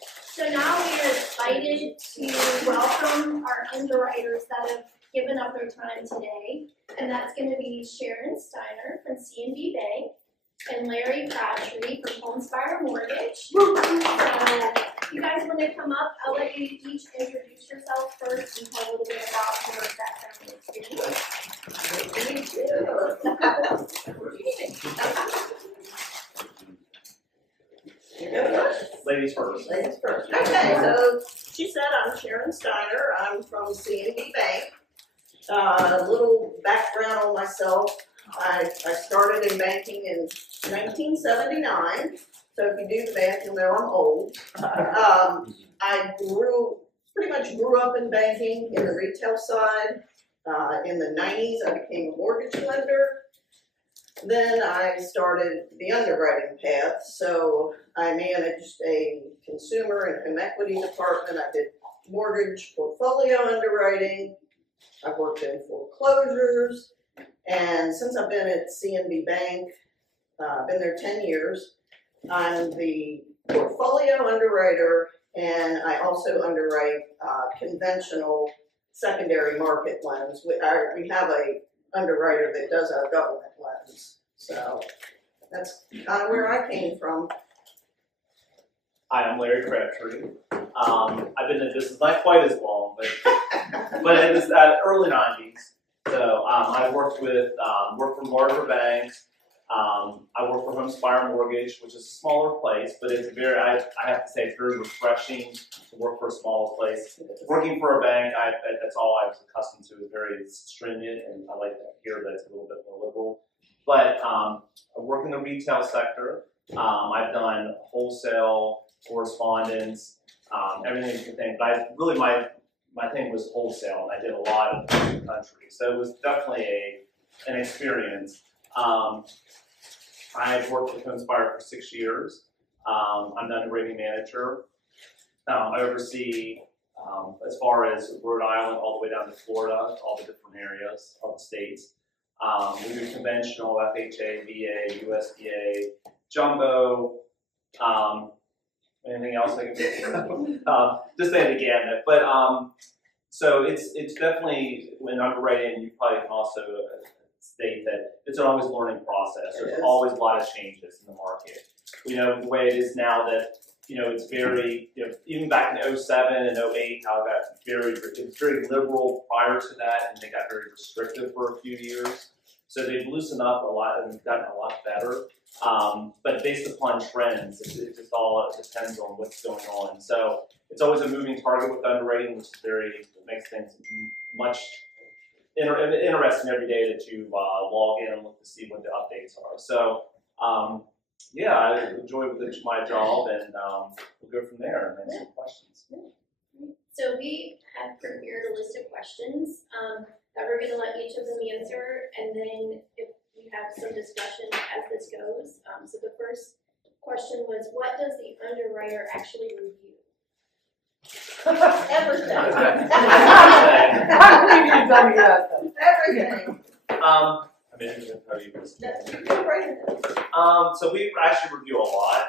So now we are excited to welcome our underwriters that have given up their time today. And that's going to be Sharon Steiner from C&B Bank and Larry Crabtree from Homespire Mortgage. You guys want to come up? I'll let you each introduce yourself first and tell a little bit about your background and experience. Ladies first. Ladies first. Okay, so she said I'm Sharon Steiner. I'm from C&B Bank. A little background on myself. I started in banking in 1979. So if you do the math, you'll know I'm old. I pretty much grew up in banking in the retail side. In the 90s, I became a mortgage lender. Then I started the underwriting path. So I managed a consumer and home equity department. I did mortgage portfolio underwriting. I've worked in foreclosures. And since I've been at C&B Bank, I've been there 10 years. I'm the portfolio underwriter, and I also underwrite conventional secondary market loans. We have a underwriter that does our government loans. So that's kind of where I came from. Hi, I'm Larry Crabtree. I've been in business not quite as long, but it was early 90s. So I worked for larger banks. I work for Homespire Mortgage, which is a smaller place, but it's very, I have to say, it's very refreshing to work for a smaller place. Working for a bank, that's all I was accustomed to, is very stringent, and I like to hear that it's a little bit more liberal. But I work in the retail sector. I've done wholesale, correspondence, everything you can think. But my thing was wholesale, and I did a lot of the country. So it was definitely an experience. I've worked with Homespire for 6 years. I'm the underwriting manager. I oversee, as far as Rhode Island, all the way down to Florida, all the different areas of the states. We do conventional, FHA, VA, USDA, jumbo, anything else I can do? Just say the gamut. But so it's definitely, when underwriting, you probably can also state that it's an always learning process. There's always a lot of changes in the market. The way it is now that, it's very, even back in 07 and 08, how it was very liberal prior to that, and they got very restrictive for a few years. So they've loosened up a lot and gotten a lot better. But based upon trends, it just all depends on what's going on. So it's always a moving target with underwriting, which makes things much interesting every day that you log in and look to see what the updates are. So yeah, I enjoy my job, and we'll go from there and answer questions. So we have prepared a list of questions that we're going to let each of them answer, and then if we have some discussion as this goes. So the first question was, what does the underwriter actually review? Everything. Everything. So we actually review a lot,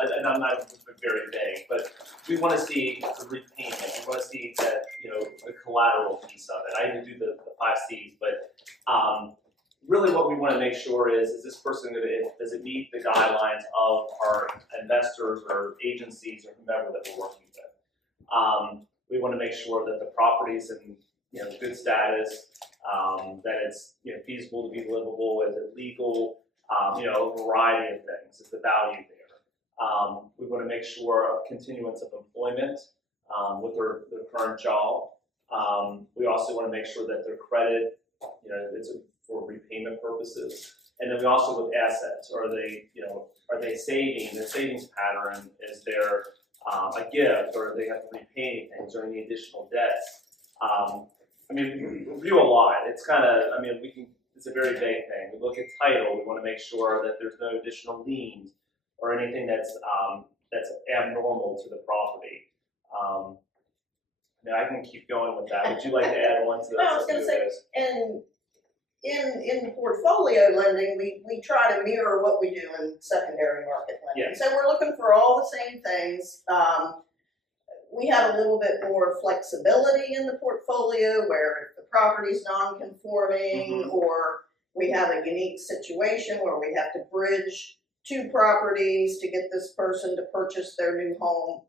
and I'm not very vague, but we want to see the repayment. We want to see that, the collateral piece of it. I even do the 5 C's, but really what we want to make sure is this person does it meet the guidelines of our investors or agencies or whomever that we're working with. We want to make sure that the property's in good status, that it's feasible to be livable, is it legal, a variety of things. Is the value there? We want to make sure of continuance of employment with their current job. We also want to make sure that their credit, it's for repayment purposes. And then we also look at assets. Are they saving? Their savings pattern, is there a gift, or do they have to repay things, or any additional debts? We review a lot. It's kind of, it's a very vague thing. We look at title. We want to make sure that there's no additional liens or anything that's abnormal to the property. I can keep going with that. Would you like to add on to that? No, I was going to say, and in portfolio lending, we try to mirror what we do in secondary market lending. Yeah. So we're looking for all the same things. We have a little bit more flexibility in the portfolio where if the property's non-conforming or we have a unique situation where we have to bridge two properties to get this person to purchase their new home.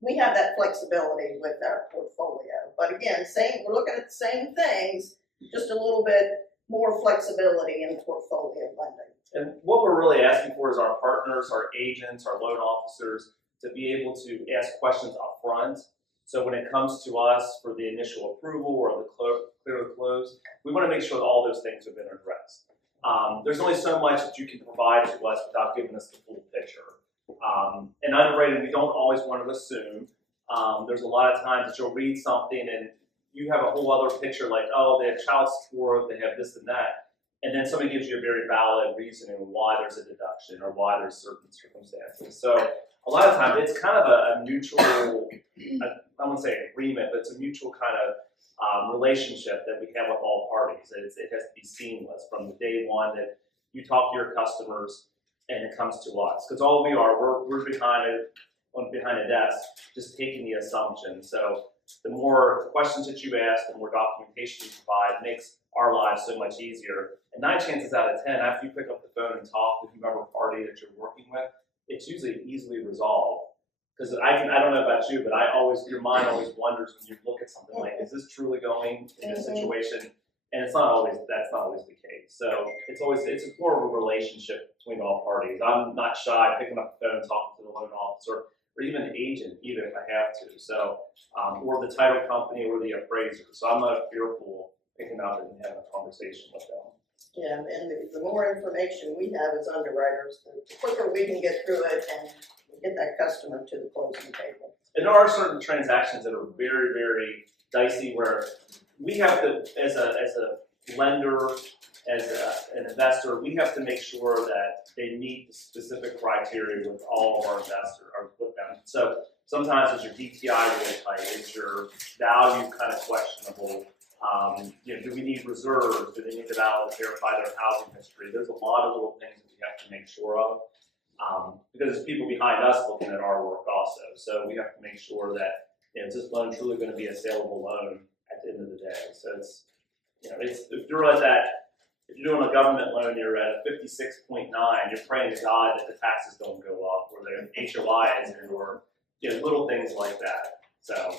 We have that flexibility with our portfolio. But again, we're looking at the same things, just a little bit more flexibility in portfolio lending. And what we're really asking for is our partners, our agents, our loan officers to be able to ask questions up front. So when it comes to us for the initial approval or the clear close, we want to make sure that all those things have been addressed. There's only so much that you can provide to us without giving us the full picture. In underwriting, we don't always want to assume. There's a lot of times that you'll read something and you have a whole other picture like, oh, they have child support, they have this and that. And then somebody gives you a very valid reasoning why there's a deduction or why there's certain circumstances. So a lot of times it's kind of a mutual, I wouldn't say agreement, but it's a mutual kind of relationship that we have with all parties. It has to be seamless from the day one that you talk to your customers and it comes to us. Because all we are, we're behind a desk, just taking the assumption. So the more questions that you ask, the more documentation you provide makes our lives so much easier. And 9 chances out of 10, after you pick up the phone and talk with whoever party that you're working with, it's usually easily resolved. Because I don't know about you, but your mind always wonders when you look at something like, is this truly going in a situation? And that's not always the case. So it's more of a relationship between all parties. I'm not shy picking up the phone, talking to the loan officer, or even the agent, even if I have to. So, or the title company or the appraiser. So I'm not fearful picking up and having a conversation with them. Yeah, and the more information we have as underwriters, the quicker we can get through it and get that customer to the closing table. And there are certain transactions that are very, very dicey where we have to, as a lender, as an investor, we have to make sure that they meet the specific criteria with all of our investors, or with them. So sometimes is your DTI really tight? Is your value kind of questionable? Do we need reserves? Do they need to verify their housing history? There's a lot of little things that we have to make sure of. Because there's people behind us looking at our work also. So we have to make sure that is this loan truly going to be a saleable loan at the end of the day. So if you're doing a government loan, you're at a 56.9, you're praying to God that the taxes don't go up or the HOI is in, or little things like that. So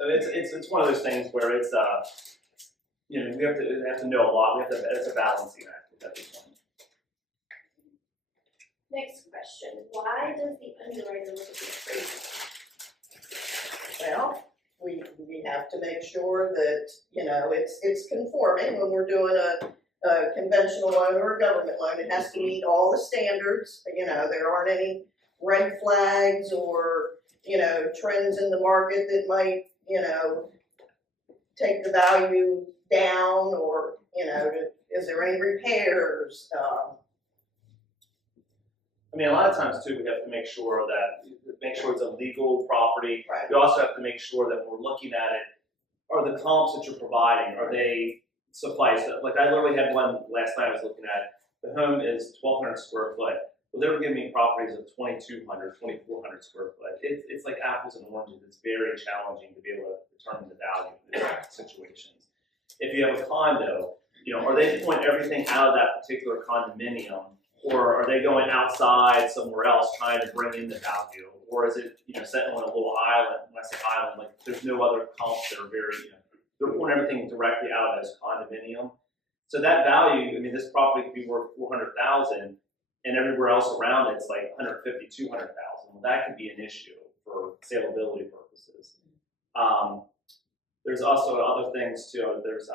it's one of those things where it's we have to know a lot. It's a balancing act with everything. Next question, why does the underwriter look at the appraisal? Well, we have to make sure that, it's conforming when we're doing a conventional loan or a government loan. It has to meet all the standards. There aren't any red flags or, trends in the market that might, take the value down or, is there any repairs? A lot of times too, we have to make sure it's a legal property. Right. We also have to make sure that when we're looking at it, are the comps that you're providing, are they suffice? Like I literally had one last night I was looking at. The home is 1,200 square foot. Well, they were giving me properties of 2,200, 2,400 square foot. It's like apples and oranges. It's very challenging to be able to determine the value of these situations. If you have a condo, are they pulling everything out of that particular condominium? Or are they going outside somewhere else trying to bring in the value? Or is it, set on a little island, when I say island, like there's no other comps that are very, they're pulling everything directly out of this condominium. So that value, this property could be worth $400,000 and everywhere else around it's like $150,000, $200,000. Well, that could be an issue for saleability purposes. There's also other things too. There's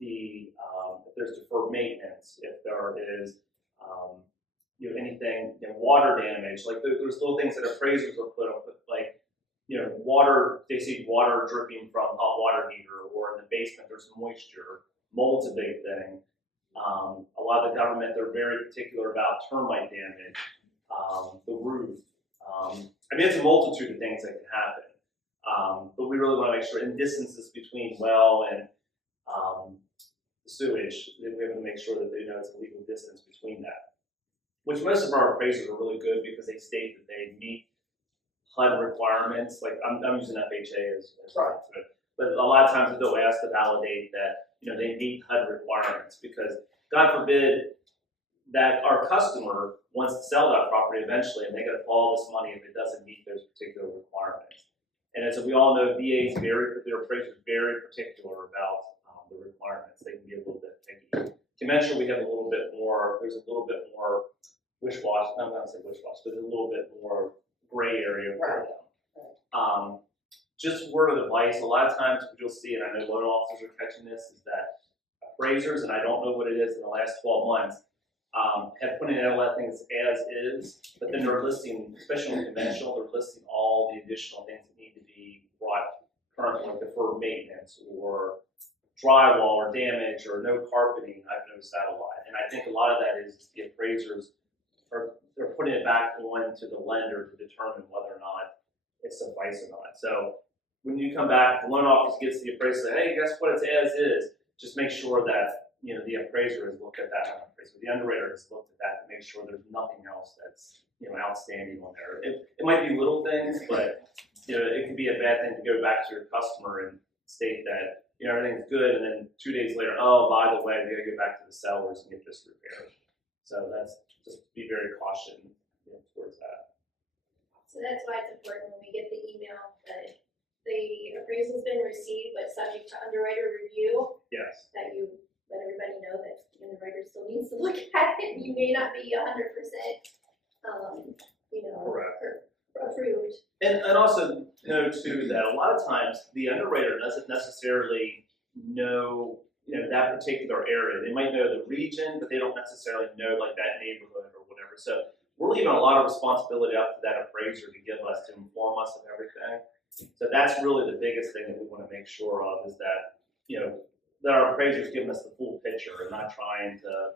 if there's deferred maintenance, if there is anything, water damage, like there's little things that appraisers will put up, like, water, they see water dripping from hot water heater, or in the basement there's moisture, mold's a big thing. A lot of the government, they're very particular about termite damage, the roof. It's a multitude of things that can happen. But we really want to make sure, and distances between well and sewage, then we have to make sure that they know it's a legal distance between that. Which most of our appraisers are really good because they state that they meet HUD requirements, like I'm using FHA as Right. but a lot of times they'll ask to validate that, they meet HUD requirements, because God forbid that our customer wants to sell that property eventually and they gotta follow this money if it doesn't meet those particular requirements. And as we all know, their appraisers very particular about the requirements. They can be a little bit picky. Conventional, we have a little bit more, there's a little bit more wish-wash, I'm not gonna say wish-wash, but there's a little bit more gray area for them. Just word of advice, a lot of times what you'll see, and I know loan officers are catching this, is that appraisers, and I don't know what it is in the last 12 months, have put in a lot of things as is, but then they're listing, especially in conventional, they're listing all the additional things that need to be brought current, like deferred maintenance, or drywall, or damage, or no carpeting. I've noticed that a lot. And I think a lot of that is the appraisers they're putting it back on to the lender to determine whether or not it suffices or not. So when you come back, the loan office gets the appraiser, hey, guess what, it's as is. Just make sure that the appraiser has looked at that, the underwriter has looked at that to make sure there's nothing else that's outstanding on there. It might be little things, but it could be a bad thing to go back to your customer and state that everything's good, and then 2 days later, oh, by the way, we gotta go back to the sellers and get this repaired. So that's just be very cautious towards that. So that's why it's important when we get the email that the appraisal's been received, but subject to underwriter review, Yes. that you let everybody know that the underwriter still needs to look at it. You may not be 100%, Correct. approved. And also know too that a lot of times the underwriter doesn't necessarily know that particular area. They might know the region, but they don't necessarily know like that neighborhood or whatever. So we're leaving a lot of responsibility up to that appraiser to inform us of everything. So that's really the biggest thing that we want to make sure of, is that that our appraiser's giving us the full picture and not trying to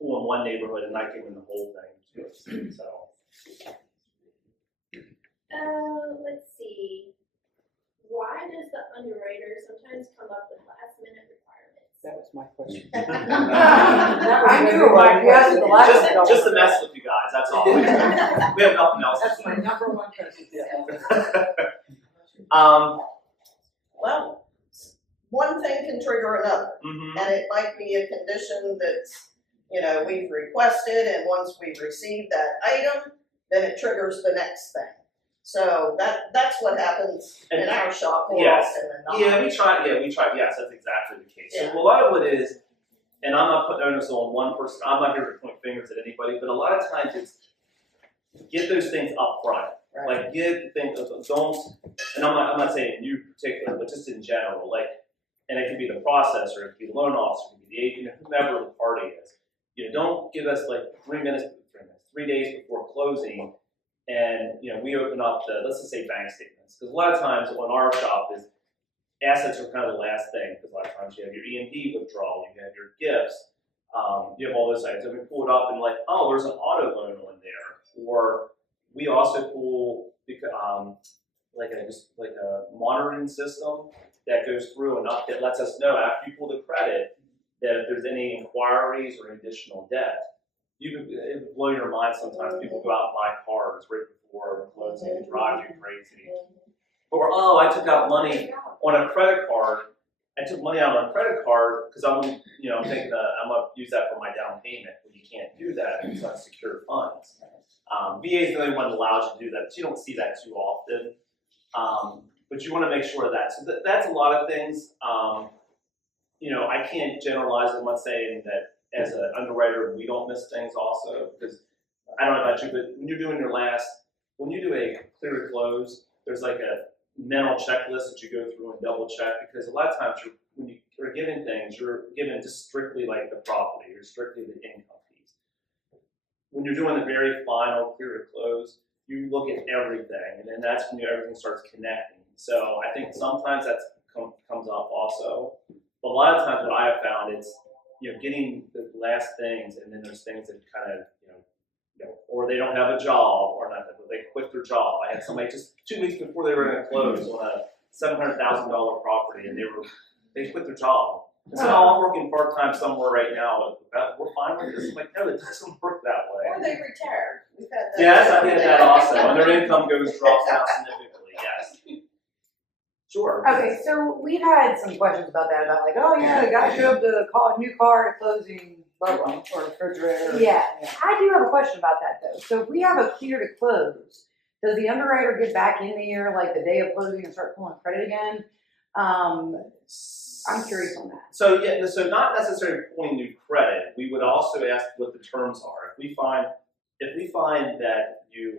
pull in one neighborhood and not giving the whole thing to us. So. Let's see. Why does the underwriter sometimes come up with last-minute requirements? That was my question. I knew my guess the last one. Just to mess with you guys, that's all. We have nothing else That's to my do. number one question. Well, one thing can trigger another, Mhm. and it might be a condition that's, we've requested, and once we receive that item, then it triggers the next thing. So that's what happens in our shop more Yes. often than not. Yeah, we try, yes, that's exactly the case. Yeah. So a lot of it is, and I'm not putting onus on one person, I'm not here to point fingers at anybody, but a lot of times it's get those things up front. Right. Like get things, don't, and I'm not saying you in particular, but just in general, and it could be the processor, it could be the loan officer, it could be the agent, whomever the party is. Don't give us 3 days before closing, and we open up let's just say bank statements, because a lot of times on our shop is assets are kind of the last thing, because a lot of times you have your E&P withdrawal, you have your gifts, you have all those items, and we pull it up and oh, there's an auto loan on there, or we also pull a monitoring system that goes through and that lets us know after you pull the credit that if there's any inquiries or additional debt. It would blow your mind sometimes. People go out and buy cars right before closing, it drives you crazy. Or, oh, I took out money on a credit card. I took money out on a credit card because I'm thinking I'm going to use that for my down payment. Well, you can't do that. It's unsecured funds. VA is the only one that allows you to do that, but you don't see that too often. But you want to make sure of that. So that's a lot of things. I can't generalize. I'm not saying that as an underwriter we don't miss things also, because I don't know about you, but when you're doing when you do a clear to close, there's a mental checklist that you go through and double check, because a lot of times when you're given things, you're given just strictly the property, or strictly the income piece. When you're doing the very final clear to close, you look at everything, and then that's when everything starts connecting. So I think sometimes that comes up also. But a lot of times what I have found is, getting the last things, and then there's things that kind of, or they don't have a job, or not, but they quit their job. I had somebody just 2 weeks before they were going to close on a $700,000 property, and they quit their job. And so I'm working part-time somewhere right now, we're fine with this. I'm like, no, it doesn't work that way. Or they retire. We've had that. Yes, I did that also, and their income drops down significantly, yes. Sure. Okay, so we've had some questions about that, about like, oh yeah, the guy showed up to call a new car at closing, blah, blah, or refrigerator. Yeah, I do have a question about that though. So if we have a clear to close, does the underwriter get back in there like the day of closing and start pulling credit again? I'm curious on that. So yeah, so not necessarily pulling new credit, we would also ask what the terms are. If we find that you,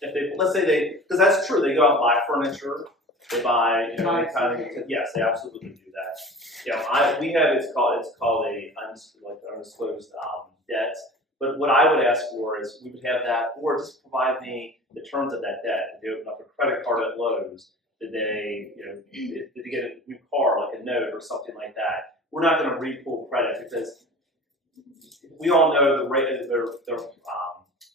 if they, let's say they, because that's true, they go out and buy furniture, they buy, you know, any kind of, yes, they absolutely do that. Yeah, we have, it's called a undisclosed debt. But what I would ask for is we would have that, or just provide me the terms of that debt. If they open up a credit card at Lowe's, did they, you know, did they get a new car, like a note or something like that? We're not going to re-pull credit because we all know the rate, their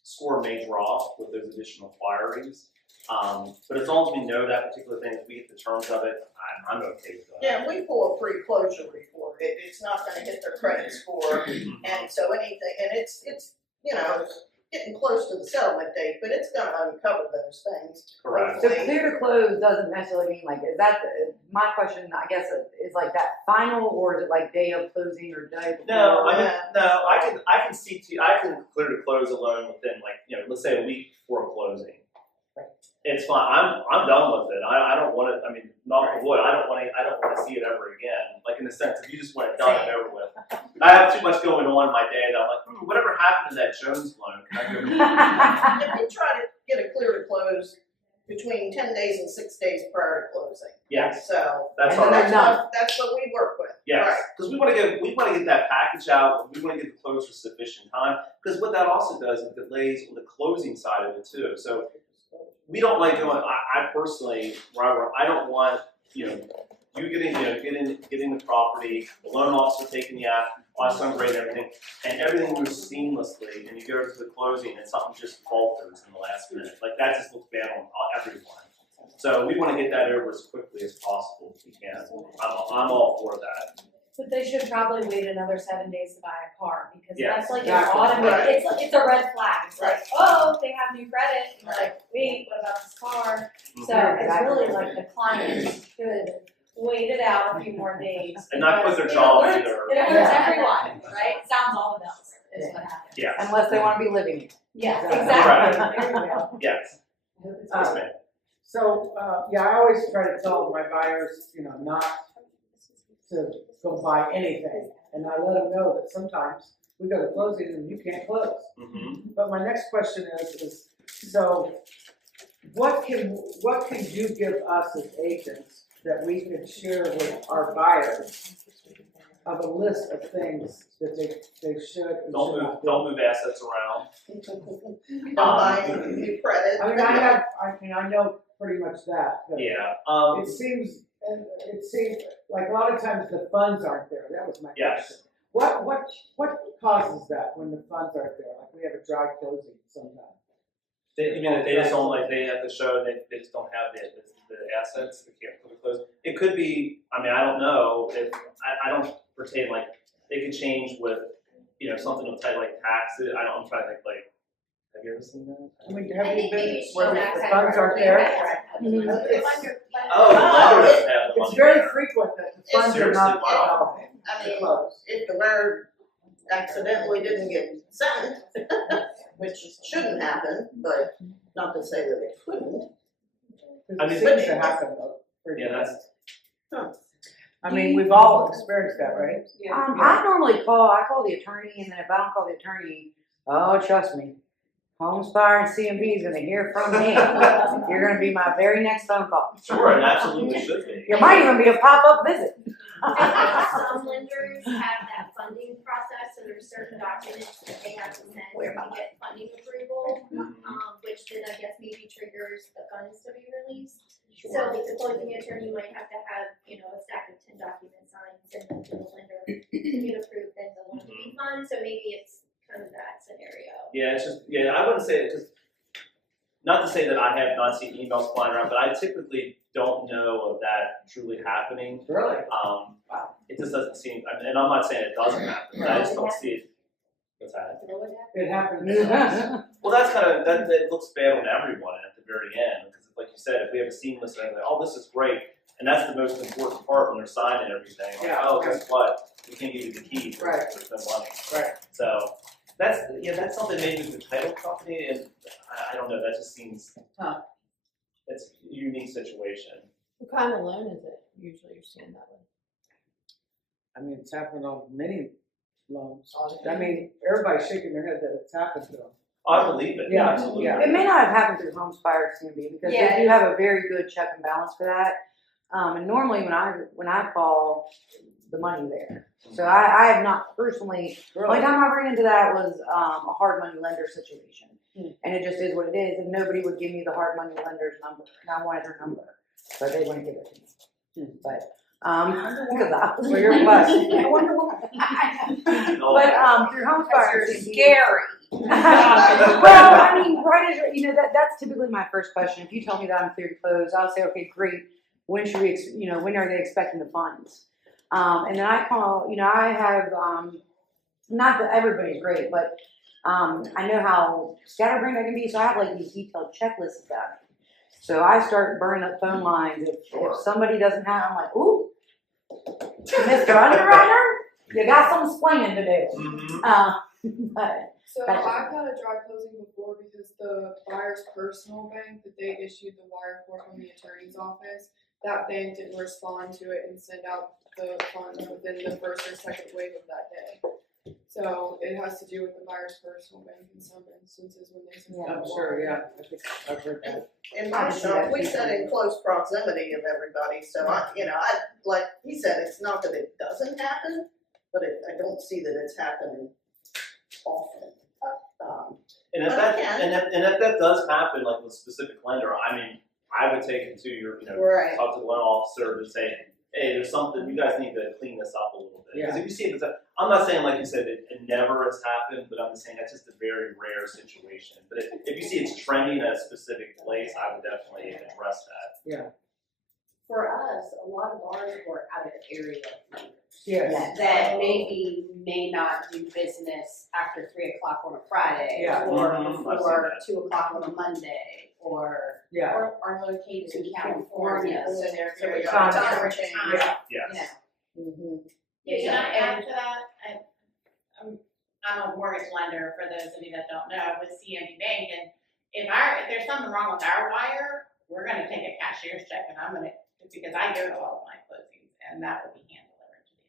score may drop with those additional inquiries. But as long as we know that particular thing, if we get the terms of it, I'm okay with that. Yeah, we pull a pre-closure report. It's not gonna hit their credit score, and so anything, and it's, you know, getting close to the settlement date, but it's gonna uncover those things. Correct. So clear to close doesn't necessarily mean like, is that, my question, I guess, is like that final, or is it like day of closing or day before? No, I can see I can clear to close a loan within, like, you know, let's say a week before closing. Right. It's fine. I'm done with it. I don't want it. I mean, knock on wood. I don't want to see it ever again. Like, in the sense, if you just want it done and over with. I have too much going on in my day that I'm like, whatever happened to that Jones loan? Can I go? And we try to get a clear to close between 10 days and 6 days prior to closing. Yes. So That's And all then right. that's what we work with. Yes, Right. because we want to get that package out. We want to get the close for sufficient time. Because what that also does is it delays on the closing side of it too. So we don't like going. I personally, I don't want, you know, you getting the property, the loan officer taking the app, on grade and everything, and everything moves seamlessly, and you go to the closing and something just falters in the last minute. Like, that just looks bad on everyone. So we want to get that over as quickly as possible if we can. I'm all for that. But they should probably wait another 7 days to buy a car, because Yeah. that's like an Exactly. automatic, Right. it's a red flag. It's like, Right. oh, they have new credit, and you're Right. like, wait, what about this car? So Yeah, it's exactly. really like the client should wait it out a few more days. And not quit because their job it either. It hurts Yeah. everyone, right? Sounds all the bells is what happens. Yes. Unless they want to be living here. Yeah, Right. exactly, there you go. Yes. Yes, ma'am. So, yeah, I always try to tell my buyers, you know, not to go buy anything. And I let them know that sometimes we go to closing and you can't close. Mm-hmm. But my next question is so what can you give us as agents that we can share with our buyers of a list of things that they should and should not do? Don't move assets around. Don't buy any new credit. I know pretty much that, but Yeah. it seems like a lot of times the funds aren't there. That was my Yes. question. What causes that when the funds aren't there? Like we have a dry closing sometimes. You mean that they just don't, like, they have to show that they just don't have the assets, they can't put it close? It could be, I mean, I don't know, I don't pertain, like, they could change with, you know, something of type like taxes. I'm trying to think, like, have you ever seen that? I mean, I have you think maybe been she where back the had funds her- aren't there? Oh, the lender doesn't have the money. It's very frequent that the funds are Seriously, not wow. I to mean, close. if the mayor accidentally didn't get sent, which shouldn't happen, but not to say that it couldn't. I It mean, seems to happen though. Yeah, that's, I mean, we've all experienced that, right? I normally call the attorney, and then if I don't call the attorney, oh, trust me, Homespire and CMB is gonna hear from me. You're gonna be my very next phone call. sure, it absolutely should be. It might even be a pop-up visit. I think some lenders have that funding process, so there's certain documents that they have to send to get funding approval, which then I guess maybe triggers the funds to be released. So like the closing attorney might have to have, you know, a stack of 10 documents signed, send them to the lender to get approved, then the loan to be funded, so maybe it's kind of that scenario. Yeah, it's just, yeah, I wouldn't say it, just, not to say that I have not seen emails flying around, but I typically don't know of that truly happening. Really? It just doesn't seem, and I'm not saying it doesn't happen, but I just don't see it. What's that? It happened to us. Well, that's kind of, that looks bad on everyone at the very end, because like you said, if we have a seamless, and like, oh, this is great, and that's the most important part when they're signing everything, like, Yeah, oh, right. guess what, we can't give you the key for Right. no money. Right. So, that's something maybe with the title company, and I don't know, that just seems, it's a unique situation. What kind of loan is it? Usually you're seeing that one. I mean, it's happened on many loans. I mean, everybody's shaking their head that it's happened to them. I believe it, Yeah, absolutely. yeah. It may not have happened through Homespire CMB because Yeah. they do have a very good check and balance for that. And normally when I call, the money's there. So I have not personally, the only time I ran into that was a hard money lender situation. And it just is what it is. And nobody would give me the hard money lender's number. And I wanted her number, but they wouldn't give it to me. But because I was Well, you're blessed. I wonder why. Oh, But through Homespire CMB. Scary. Well, I mean, right as you know, that's typically my first question. If you tell me that I'm clear to close, I'll say, okay, great. When should we, when are they expecting the funds? And then I call, I have, not that everybody's great, but I know how scatterbrained I can be, so I have like these detailed checklists about it. So I start burning up phone lines. If somebody doesn't have, I'm like, ooh, Mr. Underwriter, you got some explaining to do. But So Gotcha. I've had a dry closing before because the buyer's personal bank that they issued the wire for from the attorney's office, that bank didn't respond to it and send out the funds within the first or second wave of that day. So it has to do with the buyer's personal bank in some instances when they send Yeah, out I'm the sure, wire. yeah. I think I've heard that. In my shop, we sit in close proximity of everybody, so I, like he said, it's not that it doesn't happen, but I don't see that it's happening often. And if But that, again- and if that does happen, like with a specific lender, I mean, I would take it to your, Right. talk to the loan officer and say, hey, there's something, you guys need to clean this up a little bit. Because if you see it, I'm not saying, like you said, it never has happened, but I'm just saying that's just a very rare situation. But if you see it's trending at a specific place, I would definitely address that. For us, a lot of ours were out of the area Yes. that maybe may not do business after 3 o'clock on a Friday Yeah. or Mhm, I've seen before that. 2 o'clock on a Monday or Yeah. are located in California, so they're So we very got different time time, change. Yes. Yeah, can I add to that? I'm a mortgage lender, for those of you that don't know, with CMB Bank, and if there's something wrong with our wire, we're gonna take a cashier's check, and because I go to all of my closings, and that will be hand delivered to the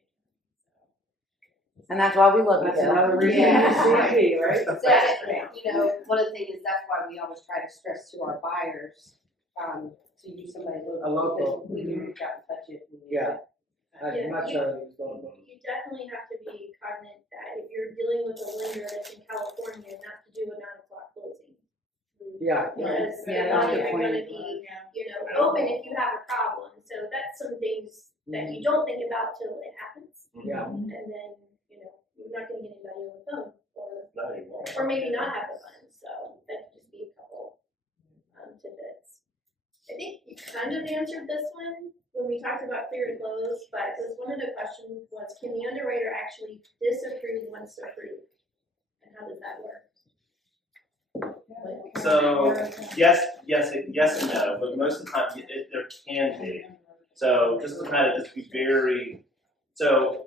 and that's why we love you. That's Bill. another reason to Yeah. CMP, right? So, one of the things is that's why we always try to stress to our buyers, to use somebody local. A local. because we can reach out and touch it. if we need Yeah. to. I'd much rather use local. You definitely have to be cognizant that if you're dealing with a lender that's in California, not to do a 9 o'clock closing. Yeah. Because Yeah, they're that's a not good even point. gonna be, open if you have a problem. So that's some things that you don't think about till it happens. Yeah. And then, you're not gonna get anybody on the phone Not anymore. or maybe not have the funds. So that could just be a couple tidbits. I think you kind of answered this one when we talked about clear to close, but it was one of the questions was, can the underwriter actually disapprove once approved? And how does that work? So, yes and no, but most of the time, there can be. So just to kind of just be very, so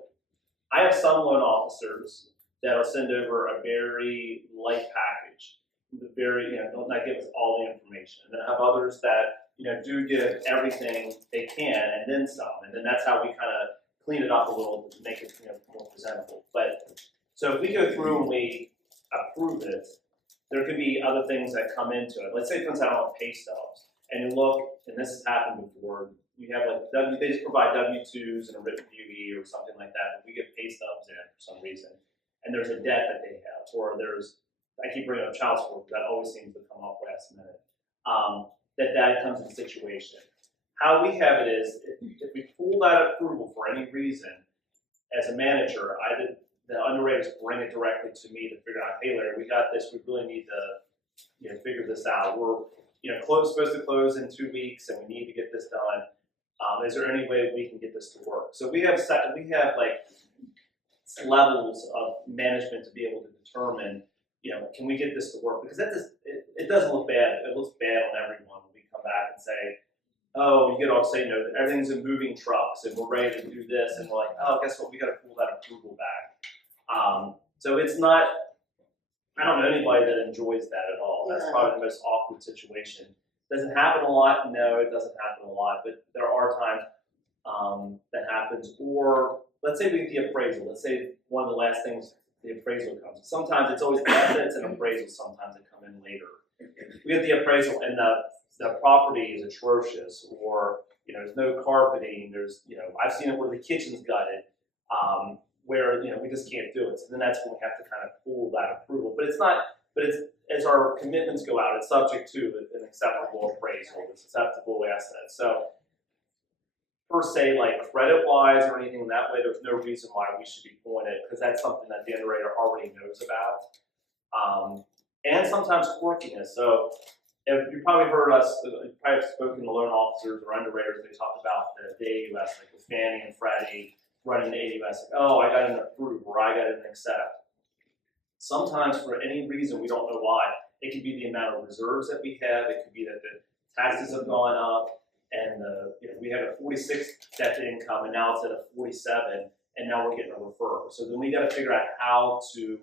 I have some loan officers that'll send over a very light package, don't not give us all the information. And then I have others that, do give everything they can and then some, and then that's how we kind of clean it up a little to make it, more presentable. But, so if we go through and we approve it, there could be other things that come into it. Let's say it comes out on pay stubs, and you look, and this has happened before, you have they just provide W-2s and a written UE or something like that, but we get pay stubs in for some reason, and there's a debt that they have, or I keep bringing up child support, because that always seems to come up last minute, that comes in the situation. How we have it is, if we pull that approval for any reason, as a manager, the underwriters bring it directly to me to figure out, hey Larry, we got this, we really need to, figure this out. supposed to close in 2 weeks, and we need to get this done. Is there any way we can get this to work? So we have like levels of management to be able to determine, can we get this to work? Because it doesn't look bad. It looks bad on everyone when we come back and say, oh, you get all say, everything's in moving trucks and we're ready to do this, and we're like, oh, guess what? We got to pull that approval back. So it's not. I don't know anybody that enjoys that at all. That's probably the most awkward situation. Does it happen a lot? No, it doesn't happen a lot, but there are times that happens. Or let's say we get the appraisal. Let's say one of the last things, the appraisal comes. Sometimes it's always evidence and appraisal. Sometimes they come in later. We get the appraisal and the property is atrocious, or there's no carpeting. There's I've seen it where the kitchen's gutted. Where we just can't do it. So then that's when we have to kind of pull that approval. But it's as our commitments go out, it's subject to an acceptable appraisal, it's acceptable asset. So per se, like credit-wise or anything that way, there's no reason why we should be pulling it, because that's something that the underwriter already knows about. And sometimes quirkiness. So if you probably heard us, you probably have spoken to loan officers or underwriters, they talk about the AUS, like with Fannie and Freddie, running the AUS, like, oh, I got an approve or I got an accept. Sometimes for any reason, we don't know why. It could be the amount of reserves that we have. It could be that the taxes have gone up, and we had a 46 debt to income, and now it's at a 47, and now we're getting a referral. So then we got to figure out how to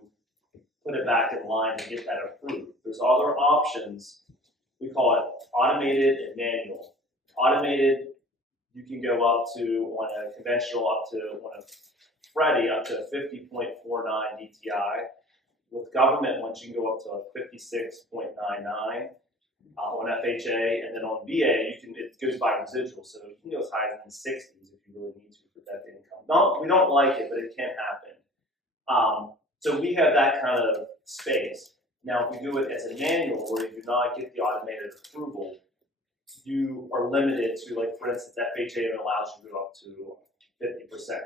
put it back in line to get that approved. There's other options. We call it automated and manual. Automated, you can go up to, on a conventional, on a Freddie, up to a 50.49 DTI. With government ones, you can go up to a 56.99 on FHA, and then on VA, it goes by residual, so you can go as high as in the 60s if you really need to for debt to income. We don't like it, but it can happen. So we have that kind of space. Now, if we do it as a manual, where you do not get the automated approval, you are limited to, like, for instance, FHA allows you to go up to 50%.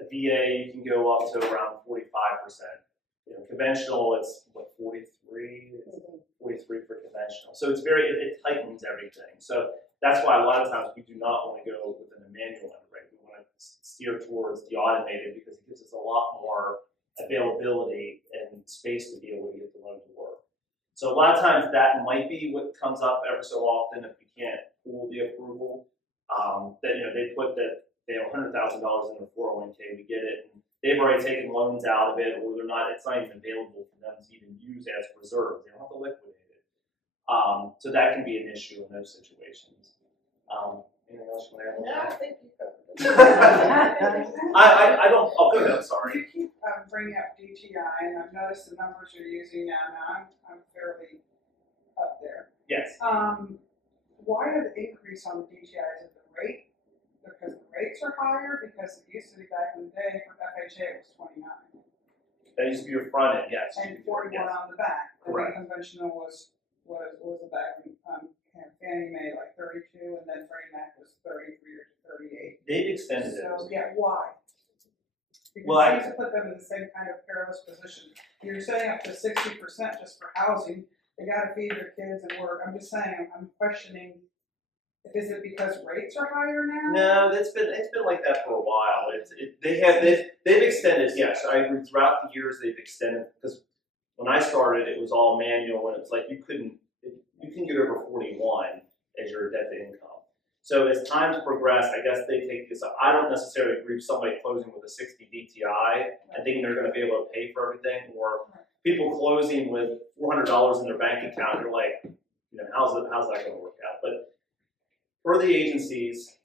A VA, you can go up to around 45%. Conventional, it's 43? 43 for conventional. So it's it tightens everything. So that's why a lot of times we do not want to go within a manual underwrite. We want to steer towards the automated, because it gives us a lot more availability and space to be able to get the loan to work. So a lot of times that might be what comes up every so often if we can't pull the approval. That they put that they have $100,000 in their 401k, we get it, and they've already taken loans out of it, or it's not even available for them to even use as reserves. They don't have to liquidate it. So that can be an issue in those situations. Anything else you want to add? No, I think you covered it. I don't. Oh, go ahead. I'm sorry. You keep bringing up DTI, and I've noticed the numbers you're using now. I'm fairly up there. Yes. Why are the increase on the DTI? Is it the rate? Because the rates are higher? Because it used to be back in the day for FHA it was 29. That used to be your front end, yes. And 41 yes. on the back. Correct. The conventional was the back. Fannie Mae like 32, and then Freddie Mac was 33 or 38. They've extended it. So yeah, why? Because Well, it seems to put them in the same kind of perilous position. You're saying up to 60% just for housing. They got to feed their kids and work. I'm just saying. I'm questioning. Is it because rates are higher now? No, it's been like that for a while. They've extended. Yes, I agree. Throughout the years, they've extended, because when I started, it was all manual, and it was like you can get over 41 as your debt to income. So as times progress, I guess they take this. I don't necessarily agree with somebody closing with a 60 DTI and thinking they're going to be able to pay for everything, or people closing with $400 in their bank account. You're like, how's that going to work out? But for the agencies,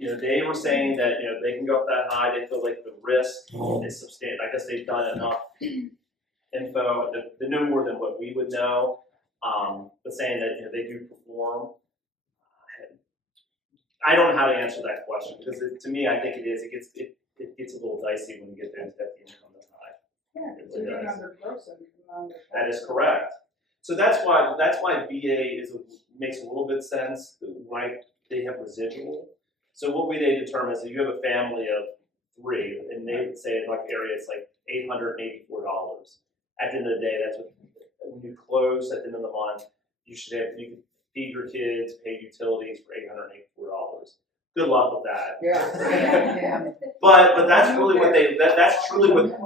they were saying that they can go up that high. They feel like the risk is substantial. I guess they've done enough info. They know more than what we would know. But saying that they do perform. I don't know how to answer that question, because to me, I think it is. It gets a little dicey when you get those debt to income that high. Yeah, It because really you're does. under gross income. That is correct. So that's why VA makes a little bit sense. Right? They have residual. So what they determine is that you have a family of 3, and they would say in our area it's like $884. At the end of the day, that's what, when you close at the end of the month, you can feed your kids, pay utilities for $884. Good luck with that. Yeah. But that's really what that's truly what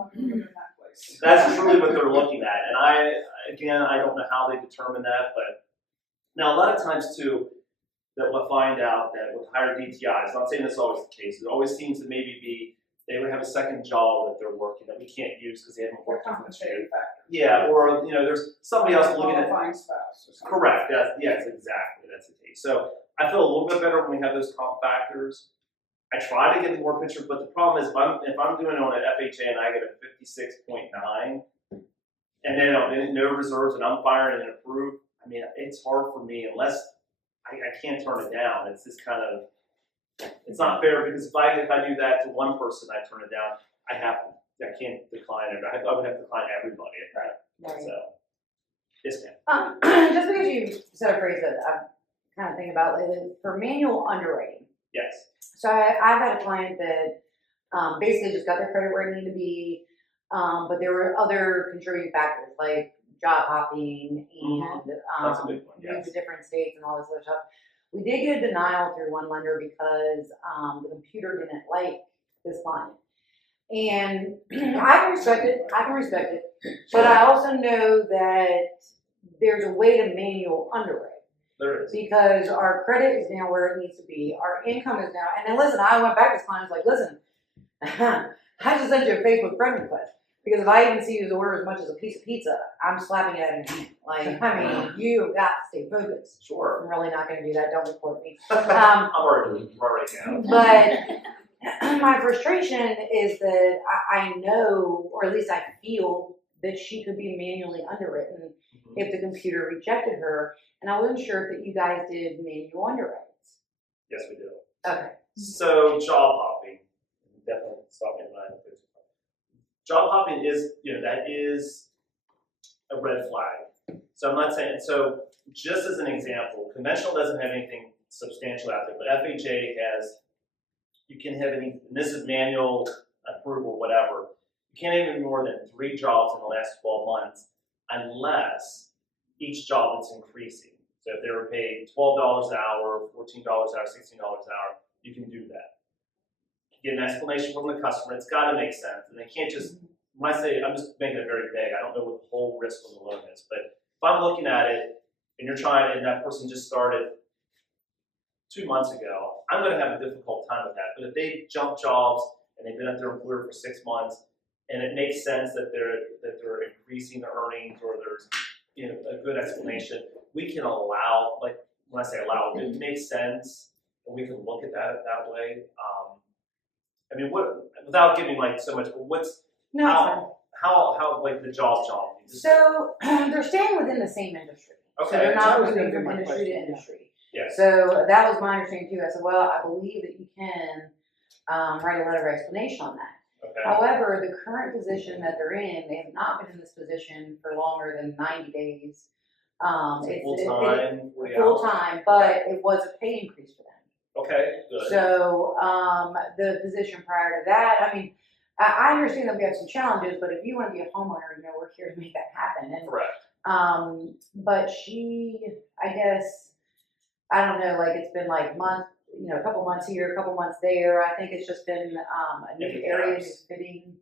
they're looking at. And I don't know how they determine that, but now a lot of times too, that we'll find out that with higher DTIs, not saying that's always the case, it always seems to maybe be they would have a second job that they're working that we can't use because they haven't worked with us. Compensating factor. Yeah, or there's somebody else looking at. Qualifying spouse or something. Correct. Yes, exactly. That's the case. So I feel a little bit better when we have those comp factors. I try to get more picture, but the problem is if I'm doing it on an FHA and I get a 56.9, and then no reserves and I'm firing and approved, I mean it's hard for me unless I can't turn it down. It's just kind of it's not fair because if I do that to one person, I turn it down. I can't decline it. I would have to decline everybody at that. Right. So yes, ma'am. Just because you said a phrase that I'm kind of thinking about lately, for manual underwriting. Yes. So I've had a client that basically just got their credit where it needed to be, but there were other contributing factors like job hopping and That's a big one, moving yes. to different states and all this other stuff. We did get a denial through one lender because the computer didn't like this client. And I can respect it, but I also know that there's a way to manual underwrite. There is. Because our credit is now where it needs to be, our income is now, and then listen, I went back to this client, I was like, listen, I just sent you a Facebook friend request, because if I even see you to order as much as a piece of pizza, I'm slapping it at you. Like, I mean, you've got to stay focused. Sure. I'm really not going to do that, don't report me. I'm already now. But my frustration is that I know, or at least I feel, that she could be manually underwritten if the computer rejected her. And I wasn't sure if that you guys did manual underwrites. Yes, we do. Okay. So job hopping, definitely stop me when I have job hopping is, that is a red flag. So I'm not saying, so just as an example, conventional doesn't have anything substantial out there, but FHA has, you can have any, and this is manual approval, whatever, you can't have more than 3 jobs in the last 12 months unless each job is increasing. So if they were paid $12 an hour, $14 an hour, $16 an hour, you can do that. Get an explanation from the customer. It's got to make sense, and they can't just. When I say, I'm just making it very vague. I don't know what the whole risk of the loan is, but if I'm looking at it and you're trying, and that person just started 2 months ago, I'm going to have a difficult time with that. But if they jump jobs and they've been at their employer for 6 months, and it makes sense that they're increasing their earnings or there's a good explanation, we can allow, like when I say allow, it makes sense, and we can look at that way. I mean, without giving like so much, what's how like the job? So they're staying within the same industry. Okay. So they're not That was moving gonna be from my industry to question, industry. Yes. So that was my understanding too. I said, well, I believe that you can write a letter of explanation on that. Okay. However, the current position that they're in, they have not been in this position for longer than 90 days. It's full time, but it was a pay increase for them. Okay, good. So the position prior to that, I mean, I understand that we have some challenges, but if you want to be a homeowner, we're here to make that happen. And correct. but she, I guess, I don't know, like it's been like a couple months here, a couple months there. I think it's just been a new area, new fitting.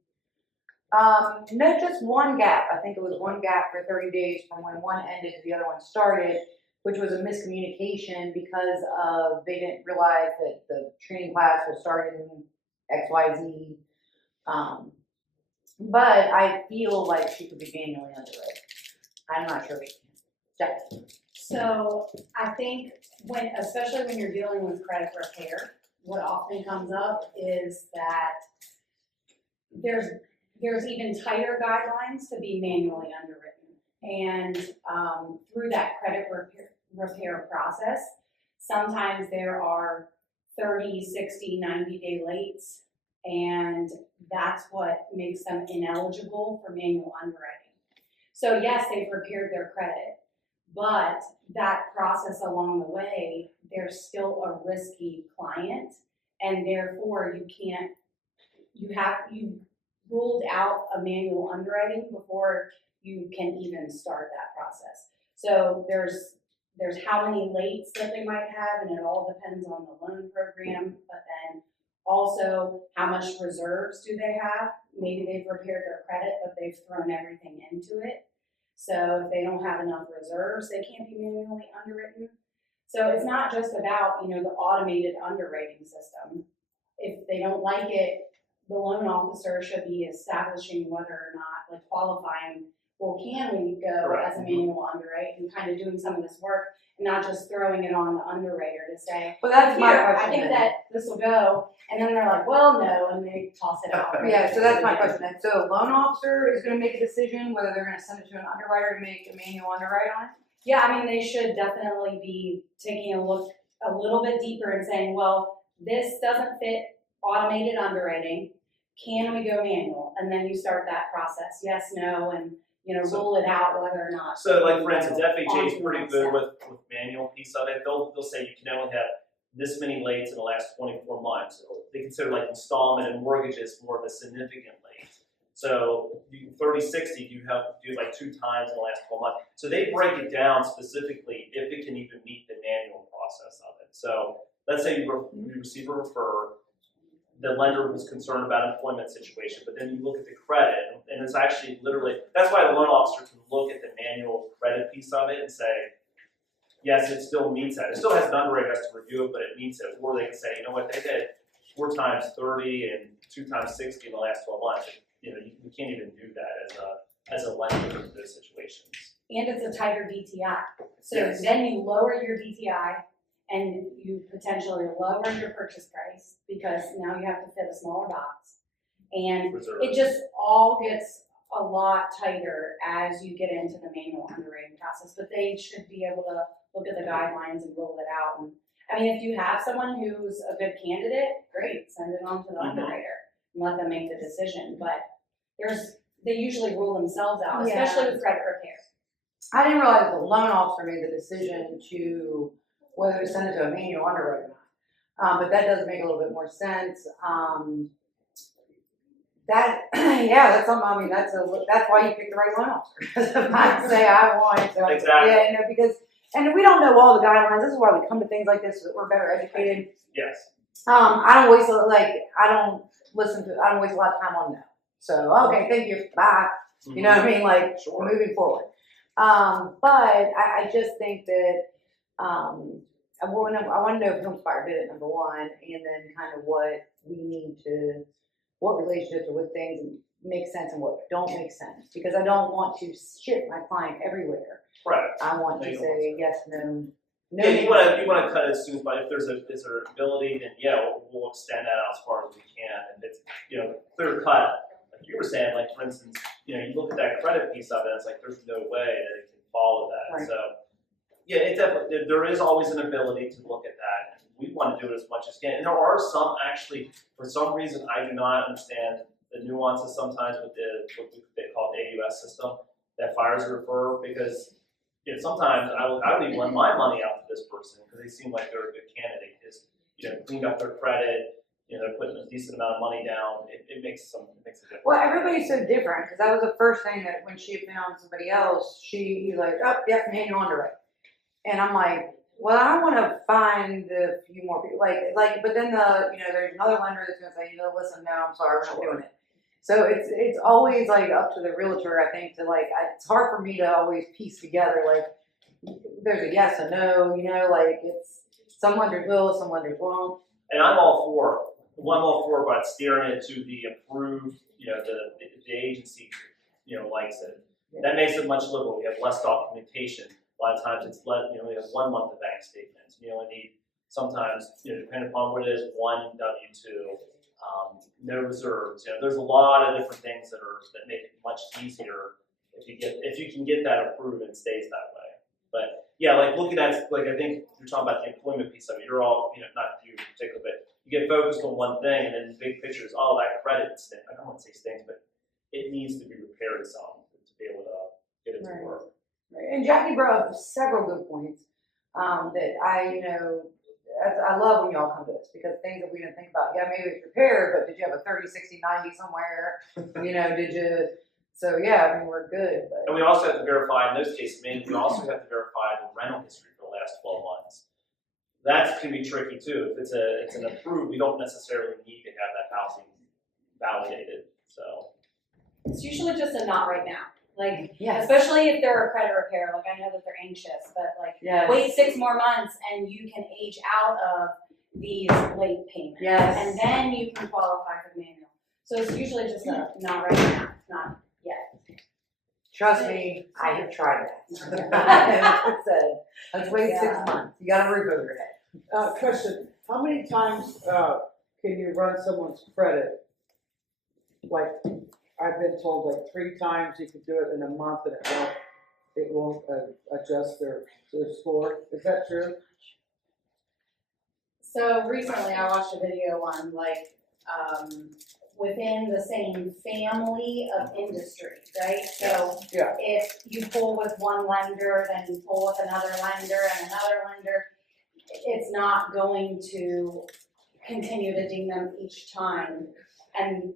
No, just one gap. I think it was one gap for 30 days from when one ended to the other one started, which was a miscommunication because they didn't realize that the training class was starting XYZ. But I feel like she could be manually underwritten. I'm not sure if she can. Jack. So I think especially when you're dealing with credit repair, what often comes up is that there's even tighter guidelines to be manually underwritten. And through that credit repair process, sometimes there are 30, 60, 90-day lates, and that's what makes them ineligible for manual underwriting. So yes, they've repaired their credit, but that process along the way, they're still a risky client, and therefore you ruled out a manual underwriting before you can even start that process. So there's there's how many lates that they might have, and it all depends on the loan program, but then also how much reserves do they have? Maybe they've repaired their credit, but they've thrown everything into it. So if they don't have enough reserves, they can't be manually underwritten. So it's not just about, the automated underwriting system. If they don't like it, the loan officer should be establishing whether or not, like qualifying, well, can we go Correct. as a manual underwrite and kind of doing some of this work and not just throwing it on the underwriter to say, Well, that's my here, I question think then. that this will go, and then they're like, well, no, and they toss it out. Yeah, so that's my question then. So loan officer is gonna make a decision whether they're gonna send it to an underwriter to make a manual underwrite on it? Yeah, I mean, they should definitely be taking a look a little bit deeper and saying, well, this doesn't fit automated underwriting. Can we go manual? And then you start that process. Yes, no, and rule it out whether or not. So like for instance, FHA is onto pretty one good step. with manual piece of it. They'll say you can only have this many lates in the last 24 months. They consider like installment and mortgages more of a significant late. So 30-60, you have to do like 2 times in the last 12 months. So they break it down specifically if it can even meet the manual process of it. So let's say you receive a refer, the lender was concerned about employment situation, but then you look at the credit, and it's actually literally, that's why the loan officer can look at the manual credit piece of it and say, yes, it still meets that. It still has an underwriter has to review it, but it meets it. Or they can say, you know what, they did 4 times 30 and 2 times 60 in the last 12 months. You can't even do that as a lender in those situations. And it's a tighter DTI. So Yes. then you lower your DTI and you potentially lower your purchase price because now you have to fit a smaller box. And Reserve. it just all gets a lot tighter as you get into the manual underwriting process. But they should be able to look at the guidelines and roll it out. And I mean, if you have someone who's a good candidate, great, send it on to the underwriter and let them make the decision. But they usually rule themselves out, Yeah. especially with credit repair. I didn't realize the loan officer made the decision to whether to send it to a manual underwrite or not. But that does make a little bit more sense. That's something, I mean, that's why you pick the right loan officer. If I say I want to. Exactly. Yeah, because, and we don't know all the guidelines. This is why we come to things like this so that we're better educated. Yes. I don't waste a lot of time on that. So, okay, thank you, bye. You know what I mean? Like, Sure. moving forward. But I just think that, I want to know if Homespire did it, number one, and then kind of what relationships or what things make sense and what don't make sense. Because I don't want to ship my client everywhere. Right. I want to No, you say yes, no. Yeah, you want to cut it as soon as, but if there's an ability, then yeah, we'll extend that out as far as we can. And it's clear cut, like you were saying, like for instance, you look at that credit piece of it, it's like there's no way that it can follow that. Right. So yeah, it definitely there is always an ability to look at that. We want to do it as much as we can. And there are some actually, for some reason, I do not understand the nuances sometimes with what they call the AUS system that fires refer because. Sometimes I would even lend my money out to this person because they seem like they're a good candidate. Just cleaned up their credit. They're putting a decent amount of money down. It makes a difference. Well, everybody's so different because that was the first thing that when she found somebody else, he's like, oh, yeah, manual underwrite. And I'm like, well, I want to find a few more people. But then there's another lender that's going to say, listen, no, I'm sorry, we're not doing it. So it's always like up to the realtor, I think, to it's hard for me to always piece together, there's a yes and no, it's some lenders will, some lenders won't. And I'm all for, but steering it to the approved, the agency, likes it. Yeah. That makes it much liberal. We have less documentation. A lot of times it's we only have 1 month of bank statements. We only need sometimes, depending upon what it is, 1 W-2. No reserves. There's a lot of different things that make it much easier if you can get that approved and it stays that way. But yeah, looking at I think you're talking about the employment piece of it. You're all not you in particular, but you get focused on one thing and then the big picture is that credit stink. I don't want to say stinks, but it needs to be repaired some to be able to get it to work. Right. And Jackie brought up several good points that I love when y'all come to this because things that we didn't think about. Yeah, maybe it's repaired, but did you have a 30, 60, 90 somewhere? Did you? So yeah, I mean, we're good. But. And we also have to verify in those cases, we also have to verify the rental history for the last 12 months. That can be tricky too. If it's an approved, we don't necessarily need to have that housing validated, so. It's usually just a not right now. Like, Yes. especially if they're a credit repair, like I know that they're anxious, but like, Yes. wait 6 more months and you can age out of these late payments. Yes. And then you can qualify for the manual. So it's usually just a not right now, not yet. Trust me, I have tried that. Like I said, let's wait 6 Yeah. months. You gotta reboot your head. Question, how many times, can you run someone's credit? Like, I've been told like 3 times you could do it in a month and it won't adjust their score. Is that true? So recently I watched a video on like, within the same family of industry, right? So Yeah. if you pull with one lender, then you pull with another lender and another lender, it's not going to continue to ding them each time. And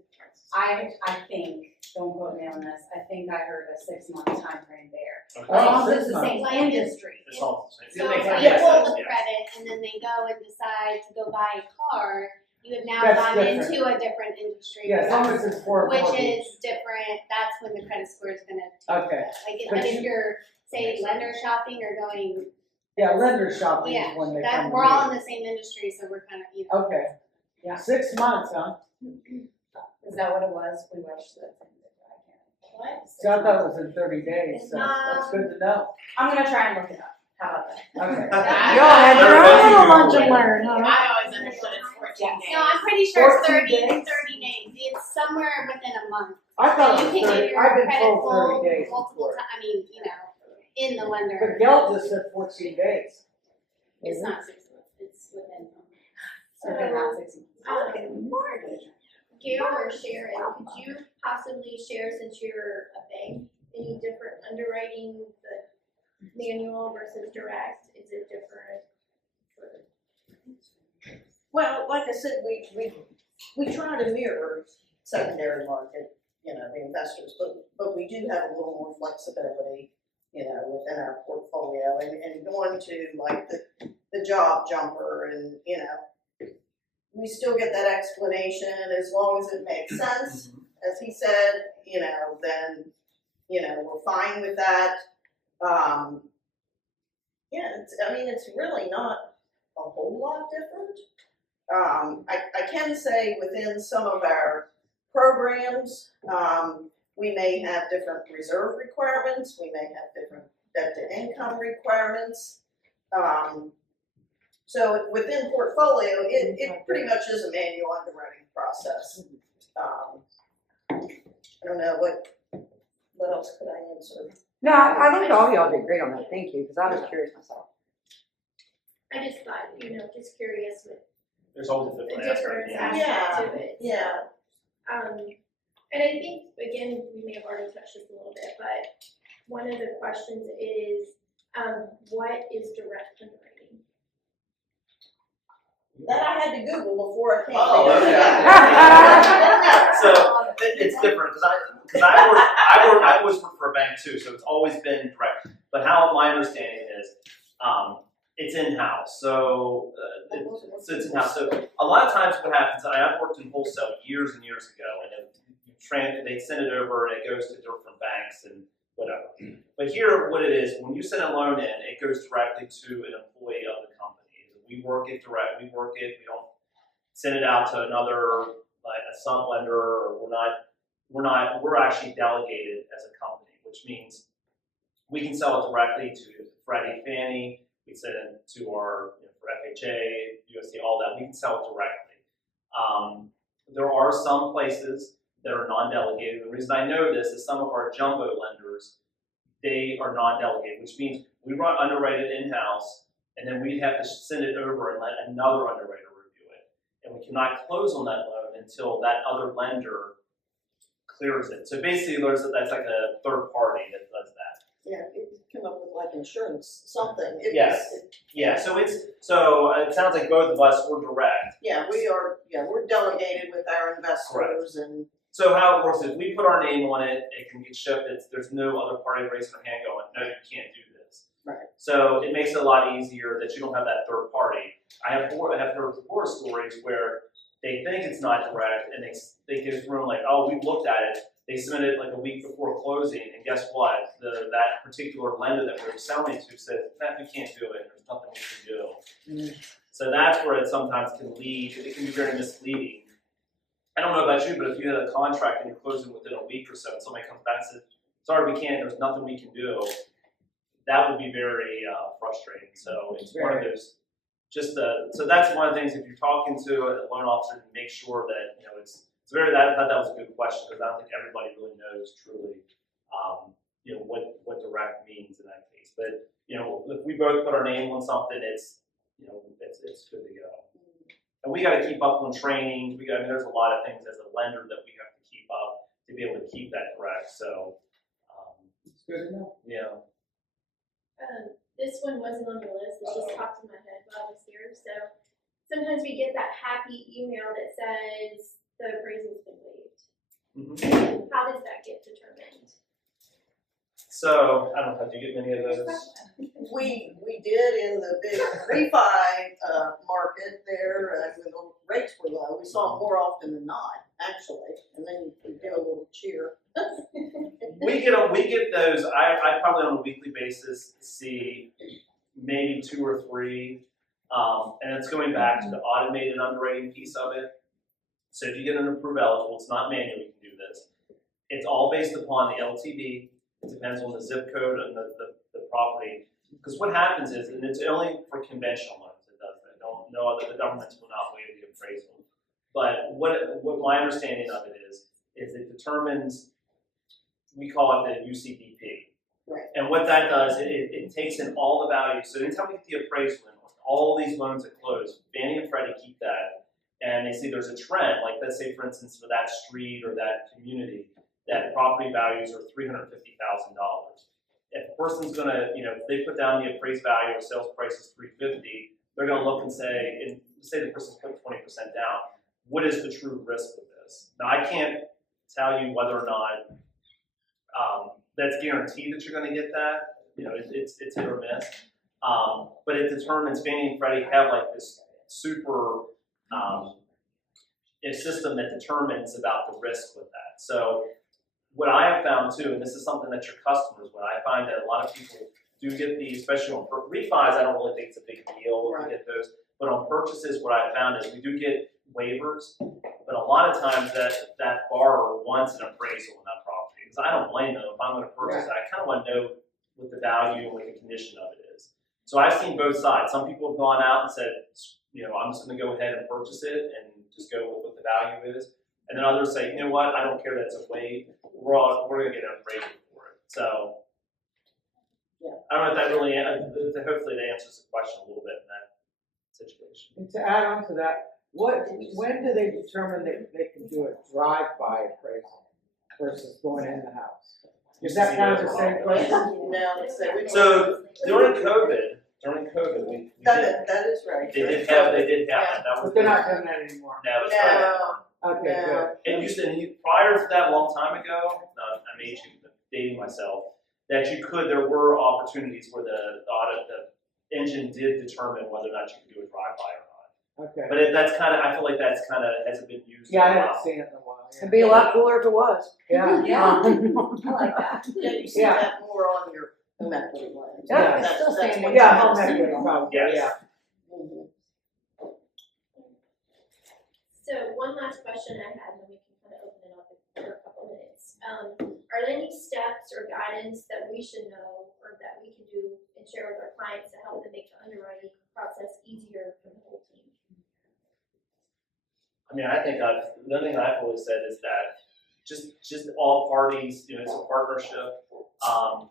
I think, don't quote me on this, I think I heard a 6-month time frame there. Okay. Like, Oh, it's the 6 same months. industry. It's all the So same. if It makes they sense, pull the yes. credit and then they go and decide to go buy a car, you have now That's gone different. into a different industry. Yeah, as long as it's for a Which mortgage. is different, that's when the credit score is gonna, Okay, like, But but if you- you're, say, lender shopping or going, yeah, lender shopping Yeah, is when they come that, to we're all in me. the same industry, so we're kind of, you know. Okay. Yeah. 6 months, huh? Is that what it was? We watched the thing. What? So I thought it was in 30 days, so that's good to know. I'm gonna try and look it up. How about that? Okay. Y'all had your own little lunch and learn, huh? I always understood it's 14 days. No, I'm pretty sure it's 14 30 days, it's somewhere within a month. I thought You it can was get 30, your I've been credit told pulled 30 days multiple before. times, I mean, you know, in the lender. But Gail just said 14 days. It's not 6 months, it's within. Okay, not 6 months. Gail or Sharon, could you possibly share, since you're a bank, any different underwriting, the manual versus direct, is it different? Well, like I said, we try to mirror secondary market, you know, the investors, but we do have a little more flexibility, you know, within our portfolio and going to like the job jumper and, you know, we still get that explanation as long as it makes sense. As he said, you know, then, you know, we're fine with that. Yeah, it's really not a whole lot different. I can say within some of our programs, we may have different reserve requirements, we may have different debt to income requirements. So within portfolio, it pretty much is a manual underwriting process. I don't know, what else could I answer? No, I think all y'all did great on that. Thank you, because I was curious myself. I just thought, you know, just curious with There's always a the different different aspect. aspect to it. Yeah. And I think, again, we may have already touched this a little bit, but one of the questions is, what is direct underwriting? That I had to Google before I came. Oh, okay. So it's different because I've always worked for a bank too, so it's always been direct. But how my understanding is, it's in-house. So it's in-house. So a lot of times what happens, I've worked in wholesale years and years ago, and they send it over and it goes to different banks and whatever. But here, what it is, when you send a loan in, it goes directly to an employee of the company. We work it direct. We don't send it out to another, like a sub lender, or we're actually delegated as a company, which means we can sell it directly to Freddie, Fannie. We send it to our, for FHA, USD, all that. We can sell it directly. There are some places that are non-delegated. The reason I know this is some of our jumbo lenders, they are non-delegated, which means we underwrite it in-house, and then we have to send it over and let another underwriter review it. And we cannot close on that loan until that other lender clears it. So basically, that's like a third party that does that. Yeah, it come up with like insurance, something. Yeah, so it sounds like both of us were direct. Yeah, we're delegated with our investors and. So how it works is we put our name on it, it can get shipped, there's no other party raising their hand going, no, you can't do this. Right. So it makes it a lot easier that you don't have that third party. I have heard horror stories where they think it's not direct, and they get through like, oh, we've looked at it. They submit it like a week before closing, and guess what? That particular lender that we're selling to said, we can't do it. There's nothing we can do. So that's where it sometimes can lead. It can be very misleading. I don't know about you, but if you had a contract and you're closing within a week or so, and somebody comes back and says, sorry, we can't, there's nothing we can do, that would be very frustrating. So it's one of those, so that's one of the things, if you're talking to a loan officer, make sure that, I thought that was a good question, because I don't think everybody really knows truly, what direct means in that case. But, if we both put our name on something, it's good to go. And we got to keep up on trainings. There's a lot of things as a lender that we have to keep up to be able to keep that direct. So, It's good to know. Yeah. This one wasn't on the list, it just popped in my head while I was here. So sometimes we get that happy email that says the appraisal's been waived. Mm-hmm. How does that get determined? So, I don't know, do you get many of those? We did in the big refi market there, when the rates were low, we saw it more often than not, actually, and then we do a little cheer. We get those, I probably on a weekly basis see maybe 2 or 3, and it's going back to the automated underwriting piece of it. So if you get an approved eligible, it's not manual, you can do this. It's all based upon the LTV. It depends on the zip code and the property. Because what happens is, and it's only for conventional loans it does that. No other, the governments will not waive the appraisal. But what my understanding of it is it determines, we call it the UCDP. Right. And what that does, it takes in all the values. So anytime we get the appraisal in, all these loans that close, Fannie and Freddie keep that. And they see there's a trend, like let's say for instance for that street or that community, that property values are $350,000. If a person's gonna, if they put down the appraised value or sales price is $350,000, they're gonna look and say the person's put 20% down, what is the true risk of this? Now I can't tell you whether or not that's guaranteed that you're gonna get that. It's hit or miss. But it determines, Fannie and Freddie have like this super a system that determines about the risk with that. So what I have found too, and this is something that your customers, when I find that a lot of people do get these, especially on refis, I don't really think it's a big deal to get those. But on purchases, what I found is we do get waivers, but a lot of times that borrower wants an appraisal on that property. Because I don't blame them. If I'm going to purchase it, I kind of want to know what the value and what the condition of it is. So I've seen both sides. Some people have gone out and said, I'm just going to go ahead and purchase it and just go with what the value is. And then others say, you know what, I don't care that it's a waive. We're going to get an appraisal for it. So I don't know if that really, hopefully that answers the question a little bit in that situation. And to add on to that, when do they determine that they can do a drive-by appraisal versus going in the house? Is that kind of the same question? No, so during COVID, we that is right. They did have that. But they're not doing that anymore. No, it's not. Okay, good. It used to, prior to that, a long time ago, I'm dating myself, that there were opportunities where the engine did determine whether or not you could do a drive-by or not. Okay. But I feel like that's hasn't been used in a Yeah, I while. haven't seen it in a while. It'd be a lot cooler if it was. Yeah. Yeah, I like that. Yeah, you see that more on your home equity loans. Yeah, it's still That's standing. what Yeah, you home see. equity probably, Yes. yeah. Mhm. So one last question I had, and then we can kind of open it up for a couple minutes. Are there any steps or guidance that we should know or that we can do and share with our clients to help them make the underwriting process easier for the whole team? I think the other thing I've always said is that just all parties, it's a partnership.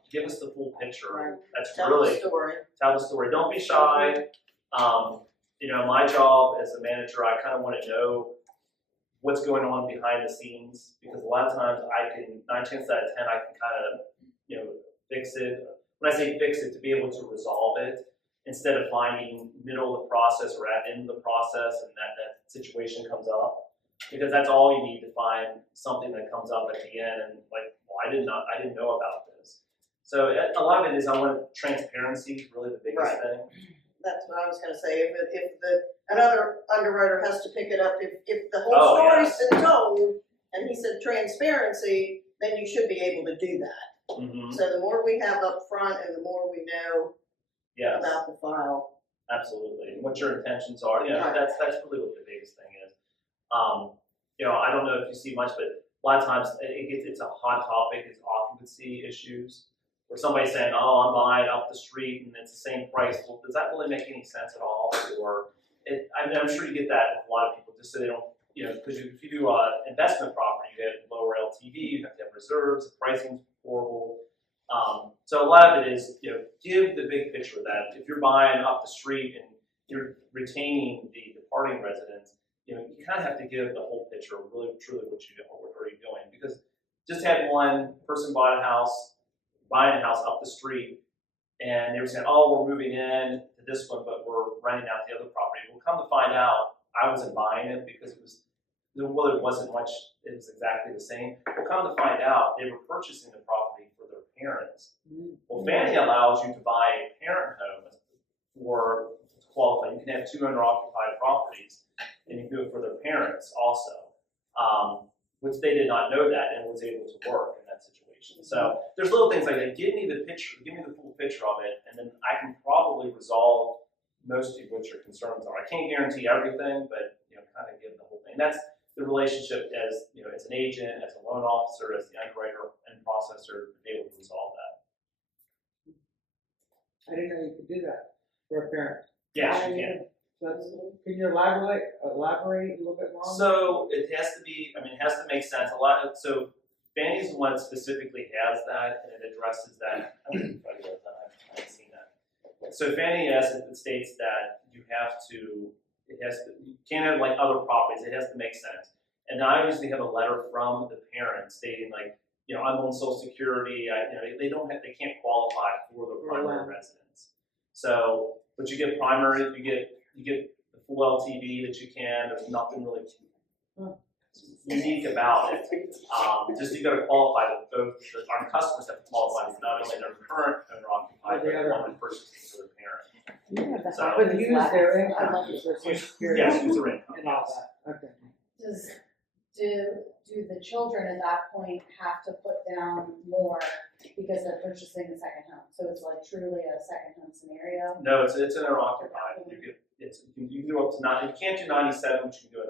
Give us the full picture. Right. That's Tell really the story. tell the story. Don't be shy. My job as a manager, I kind of want to know what's going on behind the scenes, because a lot of times 9 chances out of 10, I can kind of, fix it. When I say fix it, to be able to resolve it instead of finding middle of the process or at the end of the process and that situation comes up, because that's all you need to find something that comes up at the end and like, well, I didn't know about this. So a lot of it is I want transparency is really the biggest Right. thing. That's what I was gonna say, another underwriter has to pick it up, if the whole Oh, story's yes. been told, and he said transparency, then you should be able to do that. Mm-hmm. So the more we have up front and the more we know Yes, about the file. absolutely. And what your intentions are, Right. that's really what the biggest thing is. I don't know if you see much, but a lot of times it's a hot topic, it's occupancy issues. Where somebody's saying, oh, I'm buying up the street and it's the same price. Well, does that really make any sense at all? Or I'm sure you get that with a lot of people, just so they don't, because if you do investment property, you have lower LTV, you have to have reserves, the pricing's horrible. So a lot of it is, give the big picture of that. If you're buying up the street and you're retaining the departing residents, you kind of have to give the whole picture of really, truly what are you doing? Because just had one person buying a house up the street, and they were saying, oh, we're moving in to this one, but we're renting out the other property. Well, come to find out, I wasn't buying it because there wasn't much, it was exactly the same. Well, come to find out, they were purchasing the property for their parents. Well, Fannie allows you to buy a parent home for qualify. You can have 2 owner-occupied properties, and you can do it for their parents also, which they did not know that and was able to work in that situation. So there's little things like that. Give me the picture, give me the full picture of it, and then I can probably resolve most of what your concerns are. I can't guarantee everything, but kind of give the whole thing. That's the relationship as as an agent, as a loan officer, as the underwriter and processor to be able to resolve that. I didn't know you could do that for a parent. Yes, you can. Can you elaborate a little bit more? So it has to be. It has to make sense. So Fannie's the one that specifically has that, and it addresses that. I haven't seen that. So Fannie it states that you can't have like other properties. It has to make sense. And I usually have a letter from the parent stating like, I'm on Social Security. They can't qualify for the primary residence. So, but you get primary, you get the full LTV that you can. There's nothing really unique about it. Just you got to qualify that both our customers have to qualify for not only their current owner occupied, but the one purchasing for their parent. So, but use their income for Social Security. Yes, use their income. And all that. Okay. Do the children at that point have to put down more because they're purchasing a second home? So it's like truly a second home scenario? No, it's an owner occupied. You can do up to 90. You can't do 97, but you can do a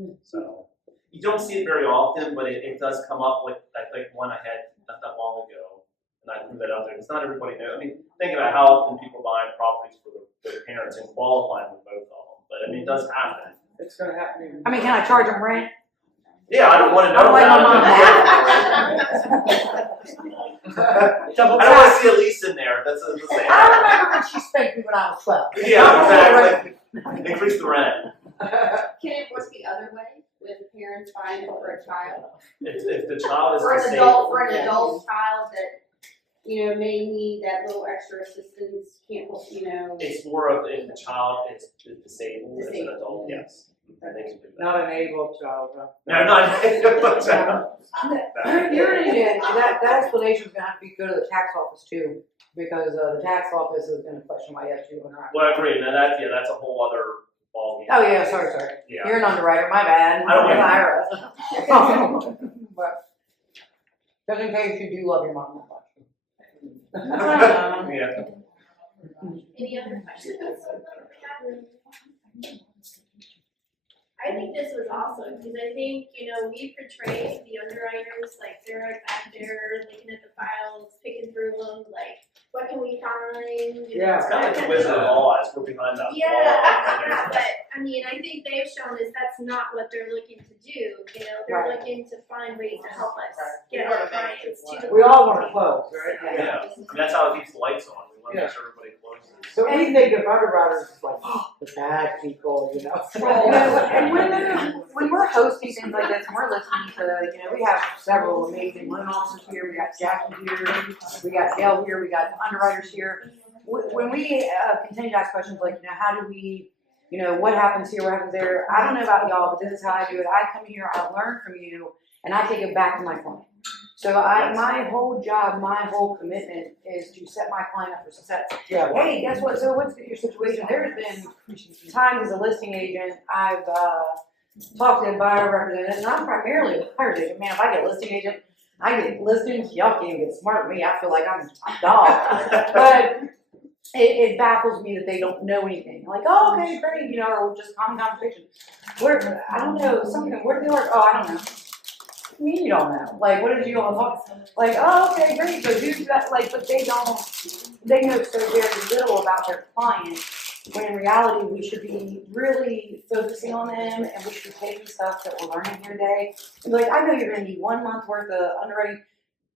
95. So you don't see it very often, but it does come up. Like I think one I had not that long ago, and I threw that out there because not everybody knows. Think about how often people buy properties for their parents and qualifying with both of them. But it does happen. It's going to happen. Can I charge them rent? Yeah, I don't want to know like my mom I don't want to see a lease in there. That's the same. I remember when she spanked me when I was 12. Yeah, exactly. Increase the rent. Can it work the other way, with parents buying it for a child? If the child is For an disabled. adult child that, may need that little extra assistance, can't, It's more of if the child is disabled as an adult, yes. They can do that. Not an able child, huh? No, not an able child. That explanation is going to have to be go to the tax office too, because the tax office is going to question why you have 2 owner occupied. Well, I agree. Now that's a whole other ballgame. Oh yeah, sorry. Yeah. You're an underwriter, my bad. I don't IRS. But just in case you do love your mom that much. Yeah. Any other questions? I think this was awesome, because I think, we portrayed the underwriters, like, they're right back there, looking at the files, picking through them, like, what can we find? Yeah. It's kind of like the Wizard of Oz. We're behind that Yeah, wall. but, I think they've shown us that's not what they're looking to do, they're looking to find ways to help us get our clients to the. We all want to close, right? Yeah. And that's how it keeps the lights on. We want to make sure everybody closes. So we think of underwriters as like, the bad people, And when we're hosting things like this, and we're listening to, we have several amazing loan officers here. We got Jackie here, we got Dale here, we got underwriters here. When we continue to ask questions like, how do we you know, what happens here, what happens there. I don't know about y'all, but this is how I do it. I come here, I learn from you, and I take it back to my client. So my whole job, my whole commitment is to set my client up for success. Yeah. Hey, guess what? So what's your situation? There's been times as a listing agent, I've talked to buyer representatives, and I'm primarily a buyer agent. Man, if I get a listing agent, I get listings, y'all can't get smart with me. I feel like I'm a dog. But it baffles me that they don't know anything. Like, oh, okay, great, you know, or just common conversation. Where, I don't know, something, where do they work? Oh, I don't know. You don't know. Like, what did you all talk? Like, oh, okay, great, so do that. Like, but they know so very little about their client, when in reality, we should be really focusing on them, and we should be taking stuff that we're learning here today. And be like, I know you're gonna need 1 month worth of underwriting,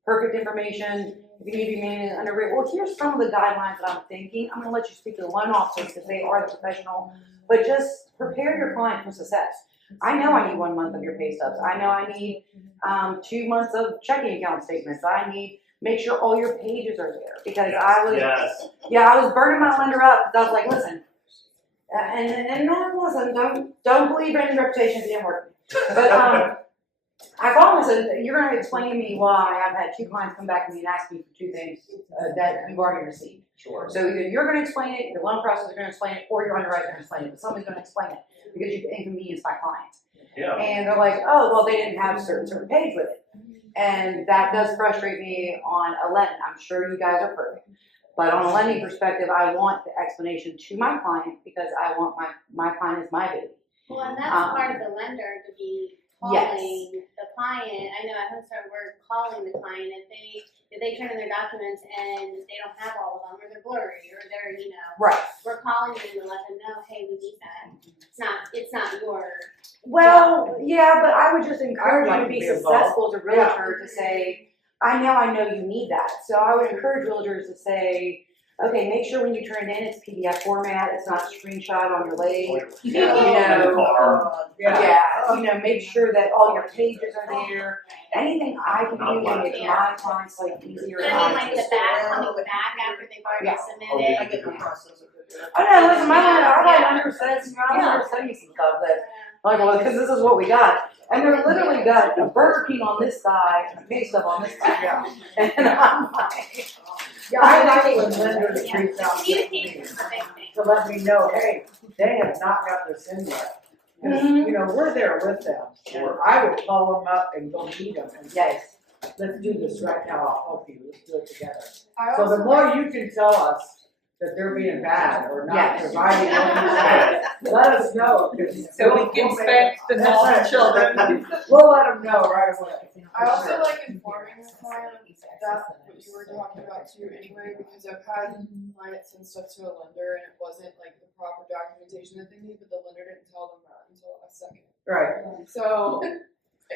perfect information. If you need to be managed underwriting, well, here's some of the guidelines that I'm thinking. I'm gonna let you speak to the loan officers because they are the professional, but just prepare your client for success. I know I need 1 month of your pay stubs. I know I need 2 months of checking account statements. I need, make sure all your pages are there, because I was burning my lender up, because I was like, listen, and no, listen, don't believe any reputation didn't work. But I promise that you're going to explain to me why I've had 2 clients come back to me and ask me for 2 things that you've already received. Sure. So either you're going to explain it, your loan process is going to explain it, or your underwriter is going to explain it. But somebody's going to explain it because you've inconvenienced my client. Yeah. And they're like, oh, well, they didn't have certain page with it. And that does frustrate me on a lending. I'm sure you guys are perfect. But on a lending perspective, I want the explanation to my client because I want my client is my baby. Well, and that's part of the lender to be calling the client. I know at Homespire we're calling the client if they turn in their documents and they don't have all of them, or they're blurry, or they're, you know, Right. we're calling them to let them know, hey, we need that. It's not your. Well, yeah, but I would just encourage I you would to be like to be successful as a realtor to say, I know you need that. So I would encourage realtors to say, okay, make sure when you turn it in, it's PDF format, it's not screenshot on your leg. You know, make sure that all your pages are there. Anything I can do to make my client's life easier. But I mean, like the back, coming back after they've already submitted. I get the process of it. Oh no, listen, I understand some stuff that, like, well, because this is what we got. And they're literally got a Burger King on this side and a pay stub on this side. Yeah. And I'm like, Yeah, I like when lenders reach out to Communication me is the big thing. to let me know, hey, they have not got this in yet. Because, you know, we're there with them. And I would call them up and go meet them and say, yes. let's do this right now, I'll help you, let's do it together. I So the also more you can tell us that they're being bad or not Yes. providing what you say, let us know. 'Cause So we can spank the That's naughty right. children. We'll let them know right away. I also like informing the client that what you were talking about too anyway, because I've had clients send stuff to a lender and it wasn't like the proper documentation that they need, but the lender didn't tell them that until a second. Right. So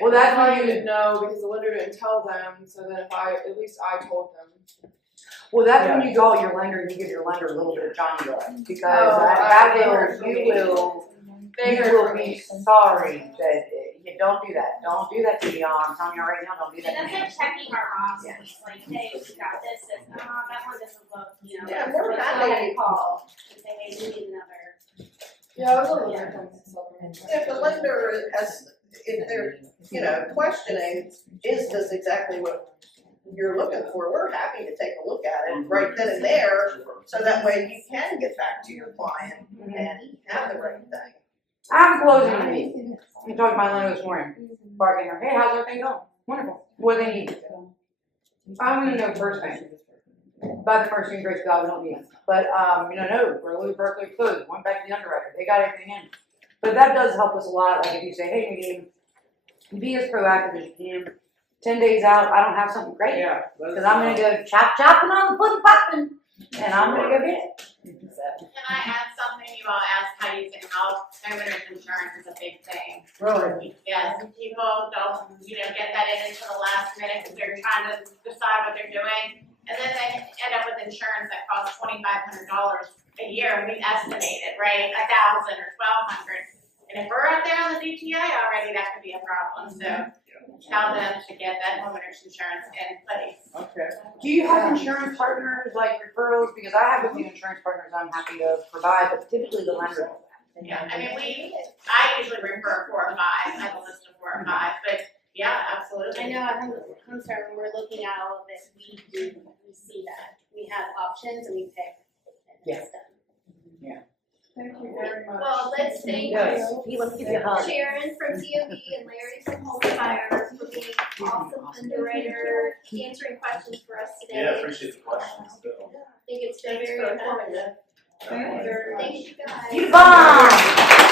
Well, that's I when you, didn't know because the lender didn't tell them, so then at least I told them. well, that's when you call your lender and you give your lender a little bit of Johnny Rub. Because you will be sorry that you don't do that. Don't do that to me, y'all. I'm telling you right now, don't do that And to that's me. like checking our options, like, hey, we got this, that one doesn't look, you know. Yeah, we're let's go happy. ahead and call and say, hey, we need another. Yeah, I was a little bit If the lender has, if they're, you know, questioning, is this exactly what you're looking for, we're happy to take a look at it right then and there, so that way you can get back to your client and have the right thing. I'm closing a meeting. I talked to my lender this morning, barking her, hey, how's everything going? Wonderful. What do they need? I'm gonna know first thing. By the mercy and grace of God, we don't need it. But, no, we're Berkeley closed, went back to the underwriter, they got everything in. But that does help us a lot, like if you say, hey, Nadine, be as proactive as you can. 10 days out, I don't have something great. Yeah. Because I'm gonna go chopping on the pudding popping, and I'm gonna go get it. Can I add something? You all asked how you can help. Homeowners insurance is a big thing. Really? Yes, people don't, get that in until the last minute because they're trying to decide what they're doing. And then they end up with insurance that costs $2,500 a year, and we estimated, right, $1,000 or $1,200. And if we're up there on the DTA already, that could be a problem. So tell them to get that homeowners insurance in place. Okay. Do you have insurance partners, like referrals? Because I have a few insurance partners I'm happy to provide, but typically the lender does that. Yeah, I mean, I usually refer 4 or 5, I have a list of 4 or 5, but yeah, absolutely. I know at Homespire, when we're looking at all of this, we see that. We have options and we pick. And it's done. Thank you very much. Well, let's thank Yes. He wants to give you a hug. Sharon from TMB and Larry from Homespire for being awesome underwriter, answering questions for us today. Yeah, appreciate the questions, so. I think it's been Thanks very for informative. Thank you very much. Thank you guys. You bomb!